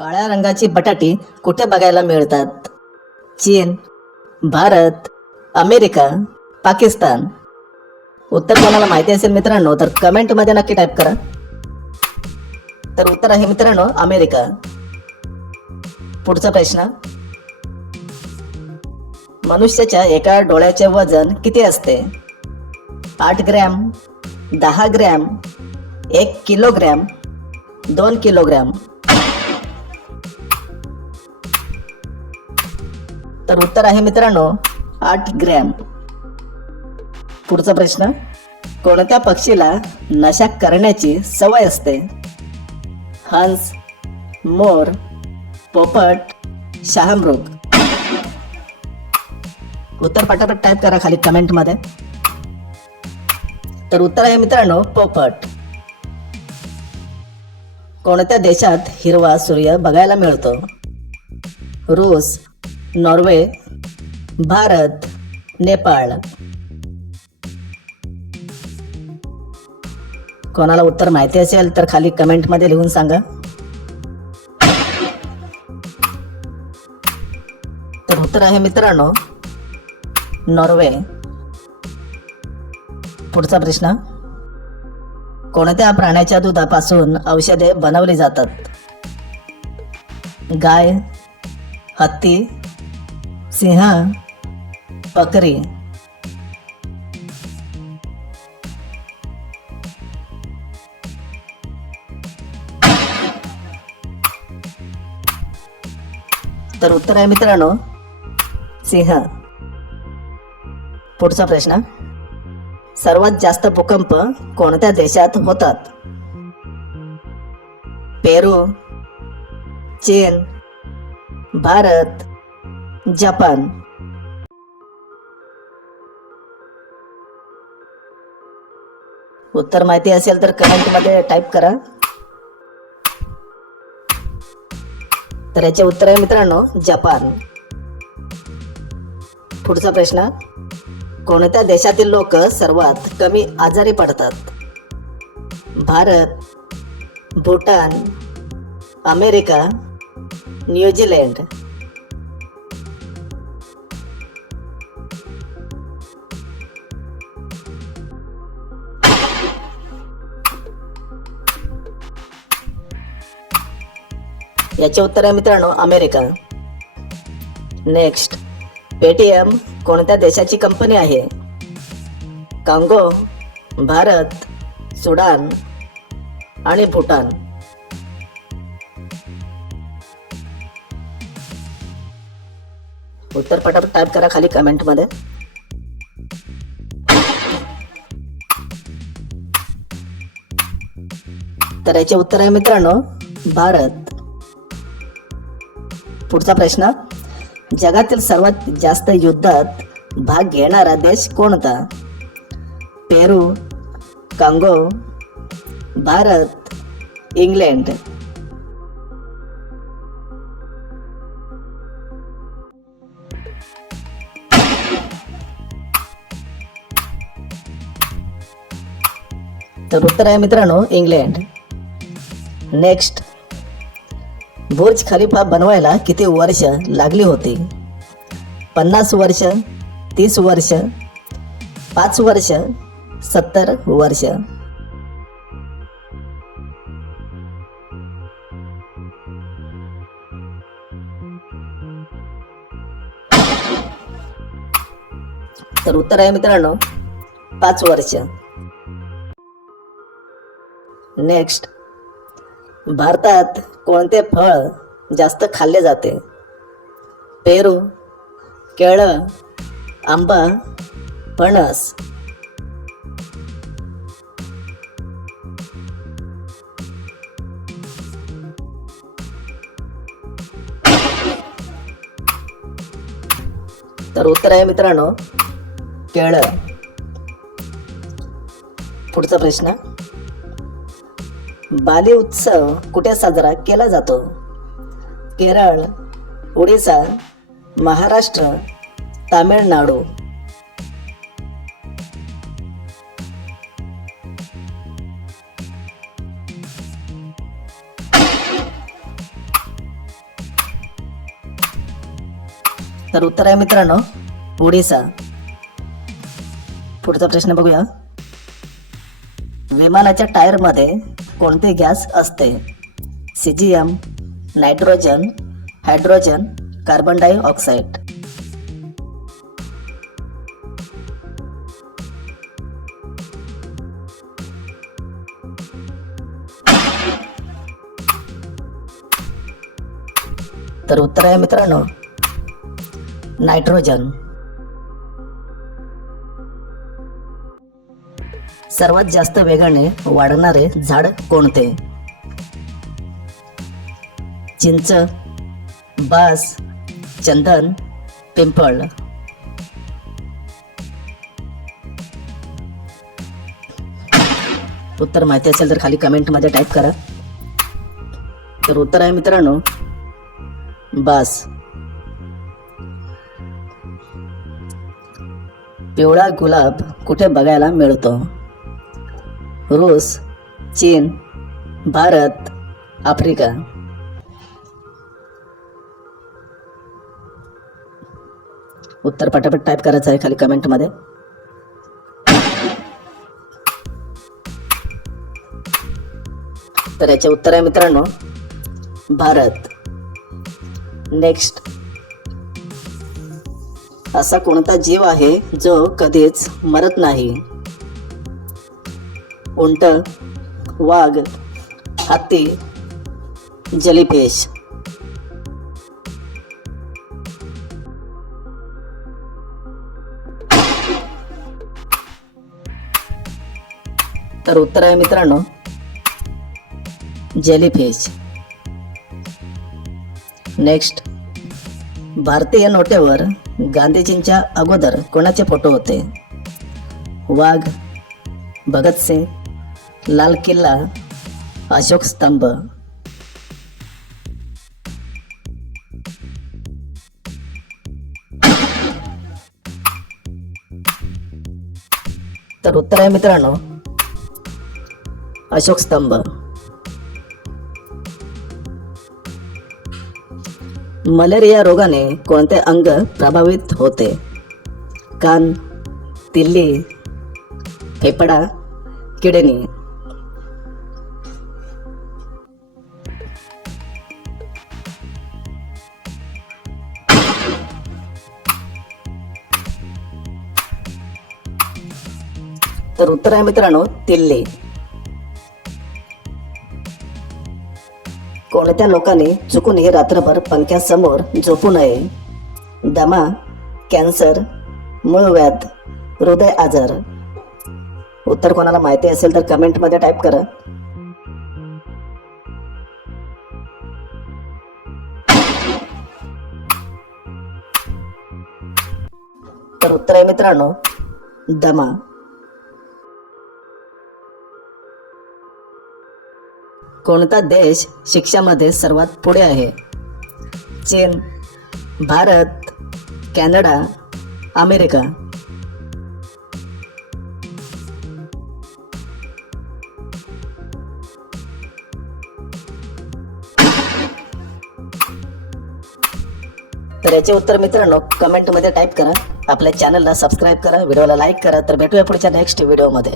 काळ्या रंगाची बटाटी कुठे बघायला मिळतात? चीन भारत अमेरिका पाकिस्तान. उत्तर कोणाला माहिती असेल मित्रांनो तर कमेंटमध्ये नक्की टाईप करा. तर उत्तर आहे मित्रांनो अमेरिका. पुढचा प्रश्न. मनुष्याच्या एका डोळ्याचे वजन किती असते? आठ ग्रॅम दहा ग्रॅम एक किलोग्रॅम दोन किलोग्रॅम. तर उत्तर आहे मित्रांनो आठ ग्रॅम. पुढचा प्रश्न कोणत्या पक्षीला नशा करण्याची सवय असते? हंस मोर पोपट शहामृग. उत्तर पटापट टाईप करा खाली कमेंटमध्ये तर उत्तर आहे मित्रांनो पोपट. कोणत्या देशात हिरवा सूर्य बघायला मिळतो? रूस नॉर्वे भारत नेपाळ. कोणाला उत्तर माहिती असेल तर खाली कमेंटमध्ये लिहून सांगा. तर उत्तर आहे मित्रांनो नॉर्वे. पुढचा प्रश्न. कोणत्या प्राण्याच्या दुधापासून औषधे बनवली जातात? गाय हत्ती सिंह बकरी. तर उत्तर आहे मित्रांनो सिंह. पुढचा प्रश्न. सर्वात जास्त भूकंप कोणत्या देशात होतात? पेरू चीन भारत जपान. उत्तर माहिती असेल तर कमेंटमध्ये टाईप करा. तर याचे उत्तर आहे मित्रांनो जपान. पुढचा प्रश्न कोणत्या देशातील लोक सर्वात कमी आजारी पडतात? Bharat Bhutan America New Zealand. याचे उत्तर आहे मित्रांनो अमेरिका. नेक्स्ट पेटीएम कोणत्या देशाची कंपनी आहे? कांगो भारत सुडान आणि भूटान उत्तर पटापट टाईप करा खाली कमेंटमध्ये तर याचे उत्तर आहे मित्रांनो भारत. पुढचा प्रश्न. जगातील सर्वात जास्त युद्धात भाग घेणारा देश कोणता? Peru Congo Bharat England. तर उत्तर आहे मित्रांनो इंग्लंड. नेक्स्ट बुर्ज खलिफा बनवायला किती वर्ष लागली होती? पन्नास वर्ष तीस वर्ष पाच वर्ष सत्तर वर्ष. तर उत्तर आहे मित्रांनो पाच वर्ष. नेक्स्ट भारतात कोणते फळ जास्त खाल्ले जाते? पेरू केळं आंबा फणस. तर उत्तर आहे मित्रांनो केळं. पुढचा प्रश्न. बाले उत्सव कुठे साजरा केला जातो? केरळ ओडिसा महाराष्ट्र तामिळनाडू. तर उत्तर आहे मित्रांनो ओडिसा. पुढचा प्रश्न बघूया. विमानाच्या टायरमध्ये कोणते गॅस असते? CGM nitrogen hydrogen carbon dioxide तर उत्तर आहे मित्रांनो नायट्रोजन. सर्वात जास्त वेगाने वाढणारे झाड कोणते? चिंच बास चंदन पिंपळ. उत्तर माहिती असेल तर खाली कमेंटमध्ये टाईप करा. तर उत्तर आहे मित्रांनो बास. पिवळा गुलाब कुठे बघायला मिळतो? रूस चीन भारत आफ्रिका. उत्तर पटापट टाईप करायचं आहे खाली कमेंटमध्ये तर याचे उत्तर आहे मित्रांनो भारत. नेक्स्ट असा कोणता जीव आहे जो कधीच मरत नाही? उंट वाघ हत्ती जलीफिश तर उत्तर आहे मित्रांनो जेलीफिश नेक्स्ट भारतीय नोटेवर गांधीजींच्या अगोदर कोणाचे फोटो होते? वाघ भगतसिंग लाल किल्ला अशोक स्तंभ. तर उत्तर आहे मित्रांनो अशोक स्तंभ. मलेरिया रोगाने कोणते अंग प्रभावित होते? कान तिल्ली फेफडा किडनी. तर उत्तर आहे मित्रांनो तिल्ले. कोणत्या लोकांनी चुकूनही रात्रभर पंख्यासमोर झोपू नये? दमा कॅन्सर मूळव्याध हृदय आजार. उत्तर कोणाला माहिती असेल तर कमेंटमध्ये टाईप करा. तर उत्तर आहे मित्रांनो दमा. कोणता देश शिक्षामध्ये सर्वात पुढे आहे? चीन भारत कॅनडा अमेरिका. तर याचे उत्तर मित्रांनो कमेंटमध्ये टाईप करा. आपल्या चॅनलला सबस्क्राईब करा व्हिडिओला लाईक करा. तर भेटूया पुढच्या नेक्स्ट व्हिडिओमध्ये